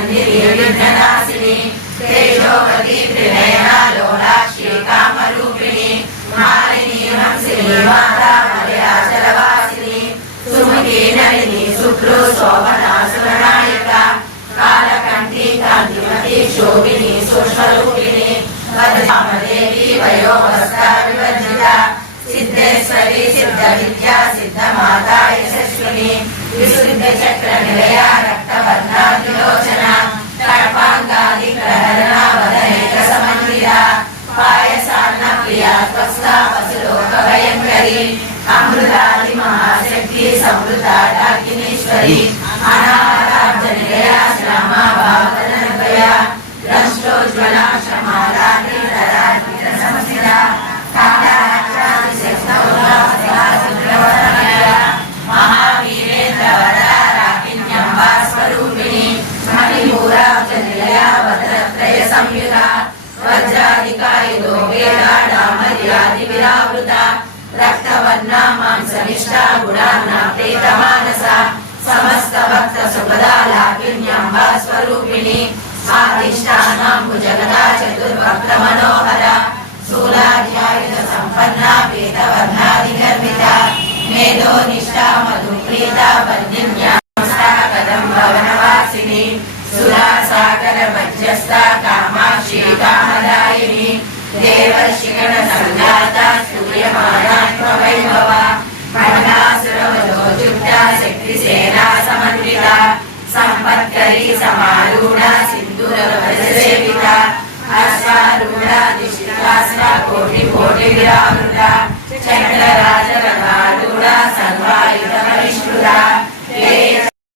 मंदिरे विघ्ननाशिनी तेजोवती त्रिनयना लोलाक्षी कामरूपिणी मालिनी हंसिनी माता मलयाचलवासिनी सुमती नलिनी शुक्रो शोभना सुरनायिका कालकंठी कांतिमती शोभिनी सूक्ष्मरूपिणी वज्रामदेवी वयोवस्था विवर्जिता सिद्धेश्वरी सिद्धविद्या सिद्धमाता यशस्विनी विशुद्धचक्र निलया रक्तवर्णा विलोचना कल्पाङ्गादिप्रहरणा वदनैकसमन्विता पायसान्न प्रिया त्वस्ता वसुलोकभयङ्करी अमृतादि महाशक्ति समृता डाकिनीश्वरी अनाराब्जनिलया श्यामा भावनर्भया दंष्टोज्ज्वला क्षमादानि तदात्मिक समस्या महावीरेन्द्रवराराकिन्यम्बा स्वरूपिणी मणिपूराब्जनिलया वदनत्रय संयुता वज्राधिकायुधो वेदाडामर्यादिविरावृता रक्तवर्णा मांसनिष्ठा गुणार्णा प्रीतमानसा समस्त भक्त सुखदा लाकिन्यम्बा स्वरूपिणी स्वादिष्ठानां भुजगदा चतुर्वक्त्र मनोहरा शूलाध्यायुध संपन्ना पीतवर्णादिगर्भिता मेधोनिष्ठा मधुप्रीता वन्दिन्या कदम्ब वनवासिनी सुरासागर मध्यस्था कामाक्षी कामदायिनी देवर्षिगण संजाता सूर्यमानात्मवैभवा मण्डासुरवधोजुक्ता शक्तिसेना समन्विता संपत्करी समारूढा सिन्दूरवरसेविता अश्वारूढा निशितास्वा कोटि